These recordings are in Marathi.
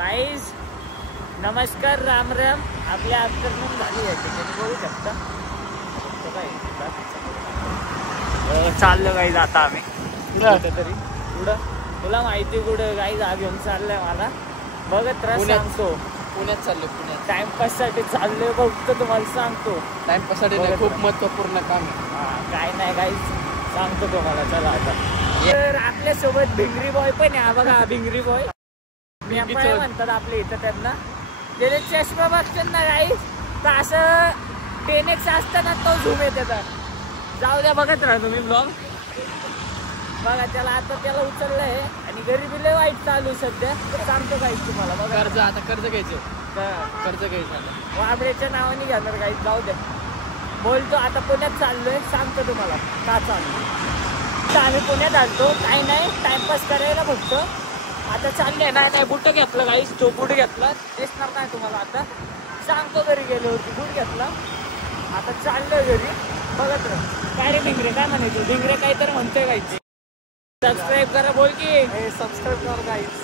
गाईज नमस्कार, राम राम. आपल्या आफ्टरनून झाली आहे ठिकाणी बघू शकता. चाललो गाईज आता आम्ही कुठेतरी. कुठं तुला माहिती कुठं गाईज हा घेऊन चाललंय मला. बघत राहा, सांगतो. पुण्यात चाललो. पुण्यात टाइमपास साठी चाललोय. बघतो तुम्हाला सांगतो. टाइमपास साठी खूप महत्वपूर्ण काम आहे. काय नाही गाईज, सांगतो तुम्हाला. चला आता. तर आपल्यासोबत भिंगरी बॉय पण आहे. बघा भिंगरी बॉय म्हणतात आपल्या इथं त्यांना. त्याचे चष्मा बघतात ना गाईज, तर असं 10x असताना तो झूम येते. तर जाऊ द्या, बघत राहा तुम्ही ब्लॉग. बघा त्याला आता त्याला उचललंय आणि गरिबी लय वाईट चालू सध्या. तर सांगतो गाईज तुम्हाला. बघा कर्ज, आता कर्ज घ्यायचं वाबड्याच्या नावाने घेणार गाईज. जाऊ द्या, बोलतो. आता पुण्यात चाललोय, सांगतो तुम्हाला का चालू. आम्ही पुण्यात आलतो, काही नाही टाइमपास करायला फक्त. आता चालले नाही बुट घेतलं गाईस. तो बूट घेतला, दिसणार नाही तुम्हाला. आता सांगतो घरी गेलो होती, बूट घेतला. आता चाललोय घरी. बघत राहा. काय रे भिंगरे, काय म्हणायचं? भिंगरे काय तर म्हणतोय गाईच. सबस्क्राईब करा. बोल की सबस्क्राईब करा गाईस.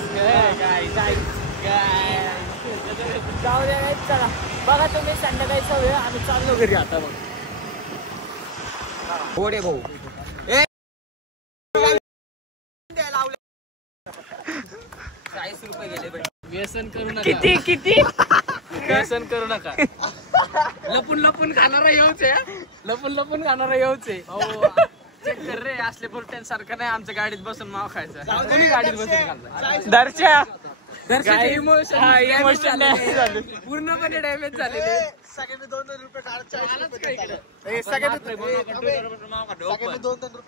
जाऊ द्या गाईस. चला बघा तुम्ही, संध्याकाळीचा वेळ. आम्ही चाललो घरी आता. बघ गोडे भाऊ 40 रुपये गेले. व्यसन करू नका. किती व्यसन करू नका. लपून खाणारा येऊच आहे. चेक कर रे, असले बुलटेन सारखं नाही आमच्या गाडीत बसून माव खायचं. कोणी गाडीत बसून दर्शा इमोशन पूर्णपणे डॅमेज झालेले.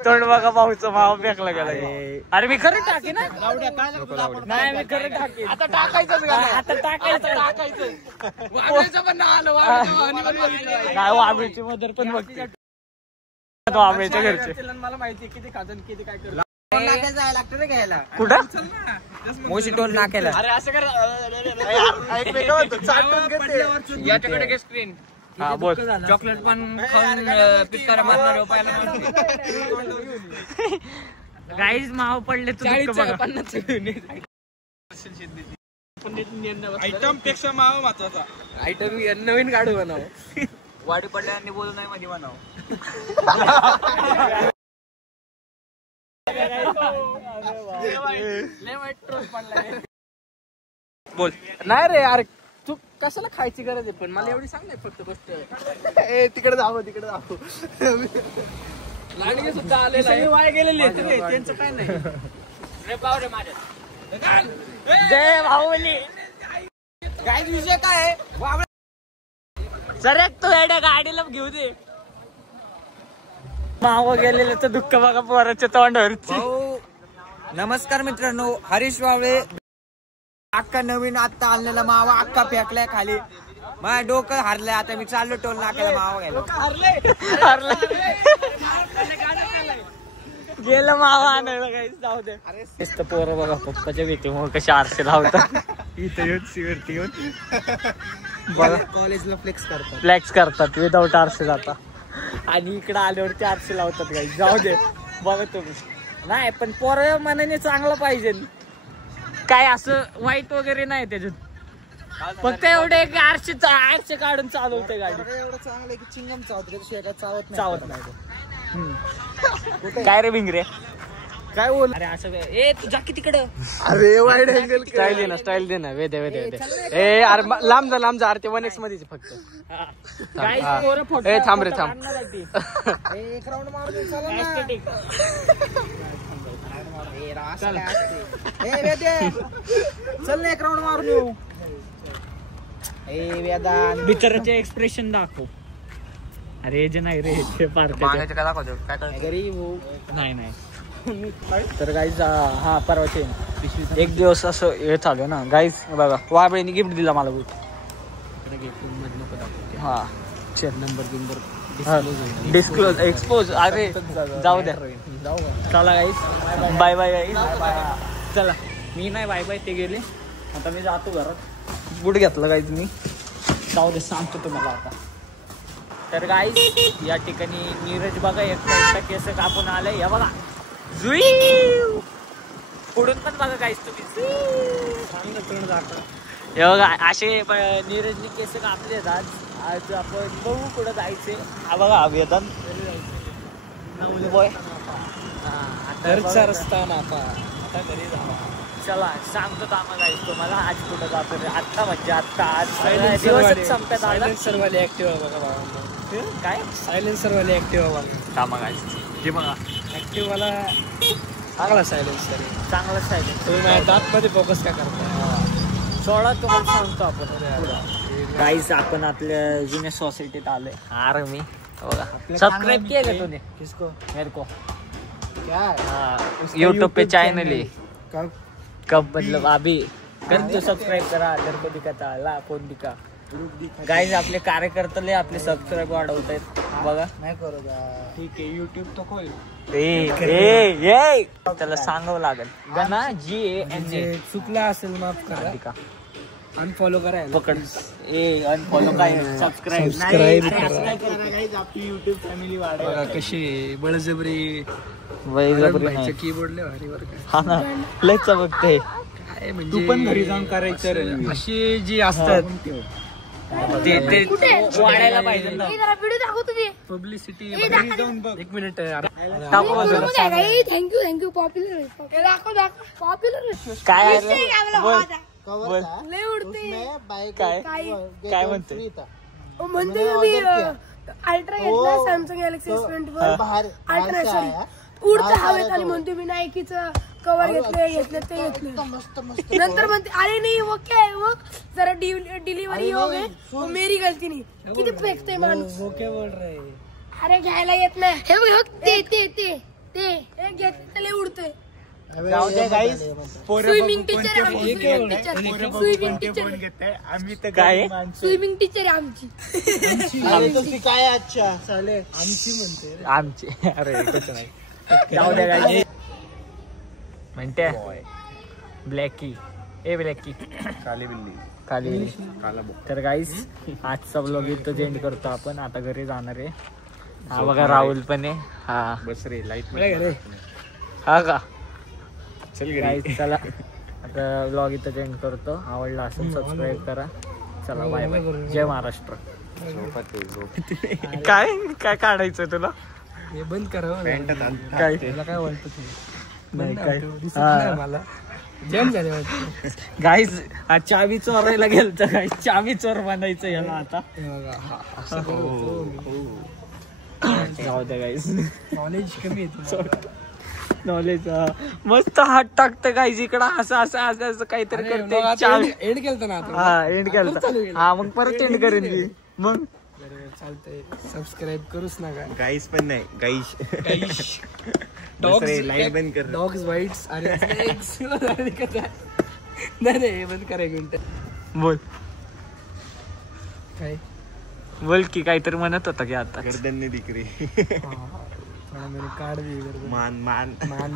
तोंड बघा भाऊचं माव फेकला गेला. अरे मी खरं टाके ना. नाही मी खरं टाके. आता टाकायचं. आता टाकायचं पण काय. वाबळीची मदर पण बघते. वाबळीच्या घरचे मला माहिती किती खातं किती काय करत. जायला लागतं घ्यायला. कुठं मोशी टोल नाक्याला. अरे असं कर. याच्याकडे घे स्क्रीन. हा बोल. चॉकलेट पण खाऊन पिस्कारा मारणार गाईज. माव पडले. 50 आयटम पेक्षा माव महत्वाचा. आयटम नवीन गाडी बनाव. वाडी पडल्याने बोलू नाही मध्ये बनाव. बोल. नाही रे यार, तू कशाला खायची गरज आहे. पण मला एवढी सांग नाही फक्त गोष्ट. तिकडे जावं. लाडगे सुद्धा आलेले वाय गेलेले. त्यांचं काय नाही. जय बाहुबली. काय विषय काय सर, तू एवढ्या गाडीला घेऊ दे. माव गेलेलं तर दुःख बघा पोराच्या तोंडावरची. नमस्कार मित्रांनो, हरीश वावळे. अक्का नवीन आता आणलेला मावा अक्का फेकलाय खाली. माझ्या डोकं हारलंय. आता मी चाललो टोल नाक्याला मावा घ्यायला. गेलं मावा आणायला. काही जाऊ दे. नुसतं पोरं बघा पप्पाच्या भीतीमुळे कशी आरसे लावतात. इथं येऊन सिवरती येऊन बघा कॉलेजला फ्लेक्स करतात विदाऊट आरसे जाता. आणि इकडं आल्यावरती आरसे लावतात. काही जाऊ दे, बघा तुम्ही. नाही पण पोरं मनाने चांगलं पाहिजे. काय असं वाईट वगैरे नाही त्याच्यात. फक्त एवढे आरसे काढून चालवते गाडी. एवढं चांगलं की चिंगम चावत नाही. काय रे भिंगरे, काय बोल. अरे असं ए तू जा की तिकडं. अरे वाईड अँगल. स्टाईल दे ना. वेदे ए अरे लांब जा. अरे ते 1x मध्ये फक्त. थांब रे थांब. एक राऊंड मारून चल ना, एक राऊंड मारून येऊ. बिचाराचे एक्सप्रेशन दाखव. अरे जे नाही रे ते नाही. तर गाईज हा परवाचे एक दिवस असं हे चालू ना गाईज. बघा वाबळीने गिफ्ट दिला मला बूट. हा नंबर डिस्क्लोज एक्सपोज. अरे जाऊ द्या. चला गाईज, बाय बाय गाईज. चला मी नाही बाय बाय, ते गेले. आता मी जातो घरात. बूट घेतला गाईज मी. जाऊ दे, सांगतो तुम्हाला आता. तर गाईज या ठिकाणी नीरज बघा एकटा केस कापून आलाय. या बघा जुई पुढून पण बघा काहीच तुम्ही हे बघा असे नीरजनी केस कापले आज आपण बघू कुठं जायचे. हा बघा वेदन घरचा रस्ता आता घरी जावा. चला सांगतो आम्हाला तुम्हाला आज कुठं जातो आत्ता म्हणजे आत्ता आज दिवसच संपत आला. सायलेन्सरवाले ऍक्टिव्हा बघा काय सायलेन्सरवाले ऍक्टिव्हा कामा काय हे बघा ऍक्टिव्हाला चांगला सायलेन्सर चांगलं सायलेन्स. तुम्ही माझ्या दातमध्ये फोकस काय करता सोळा तुम्हाला सांगतो आपण गाईस. आपण आपल्या जुन्या सोसायटीत आलोय. अरे मी सबस्क्राईब किया का तूने किसको मेरे को क्या यूट्यूब पे चैनल है कब कब मतलब अभी कर तो सबस्क्राईब करा. जर को दिखता ला कोण दिका गाईज आपले कार्यकर्ते लय आपले सबस्क्राईब वाढवत आहेत बघा. नाही करू ठीक आहे युट्यूब तो खोल. त्याला सांगावं लागेल गणा GANA. चुकला असेल माफ करा. दिका अनफॉलो करा पकड अनफॉलो काय सबस्क्राईब आपली युट्यूब फॅमिली वाढवा. कशी बळजबरी नाही कीबोर्ड लय भारी बरं का. हा ना लय चमकते. काय म्हणजे तू पण घरी जाऊन करायचं अशी जी असतात ते वाढायला पाहिजे ना पब्लिसिटी. एक मिनिट थँक्यू पॉप्युलर काय लय उडते. काय म्हणते म्हणते मी अल्ट्रा घेतला Samsung Galaxy S24 ultra sorry उडतं हवेत आणि म्हणतो मी नायकीचं कवर घेतले ते घेतले. नंतर म्हणते अरे नाही वो क्या है वो जरा डिलिव्हरी हो गई वो मेरी गलती नहीं. किती फेकते माणूस. वो क्या बोल रहे अरे घ्यायला येत नाही. हे बघ ते एक घेतले लय उडतंय. जाऊ दे गाईस. स्विमिंग टीचर स्विमिंग टीचर आम्ही तर काय स्विमिंग टीचर आहे आमची. काय अच्छा चालेल आमची म्हणते आमची. अरे कुठं नाही. जाऊ द्या गाईस. म्हणते ब्लॅकी ब्लॅकी काली बिल्ली. तर गाईस आजचा ब्लॉग इथं एंड करतो आपण. आता घरी जाणार आहे. हा बघा राहुल पण आहे. हा बस रे लाईट हा का गाईस. चला आता ब्लॉग इथं एंड करतो. आवडला असेल सबस्क्राईब करा. चला बाय बाय. जय महाराष्ट्र. काय काय काढायचं तुला हे बंद करा. काय काय बोलतो नाही काय मला जम झाले गाईज. चावी चोरायला गेलत गाईज. चावी चोर बनायचं याला आता. जाऊ द्या गाईज. नॉलेज कमी येते. नॉलेज मस्त हात टाकतं गाईज इकडं असं असं असं असं काहीतरी करते. चावी एंड केलता ना हा एंड केलता. हा मग परत एंड करेन ती मग. चालतंय सबस्क्राईब करूच नका. गाईस पण नाही गाईश लाईट बंद कर. डॉग्स वाईट्स अरे नाही हे बंद करा एक मिनिट. बोल काय बोल की काहीतरी म्हणत होता की आता गर्दन दिकरी थोडा काढ मान मान मान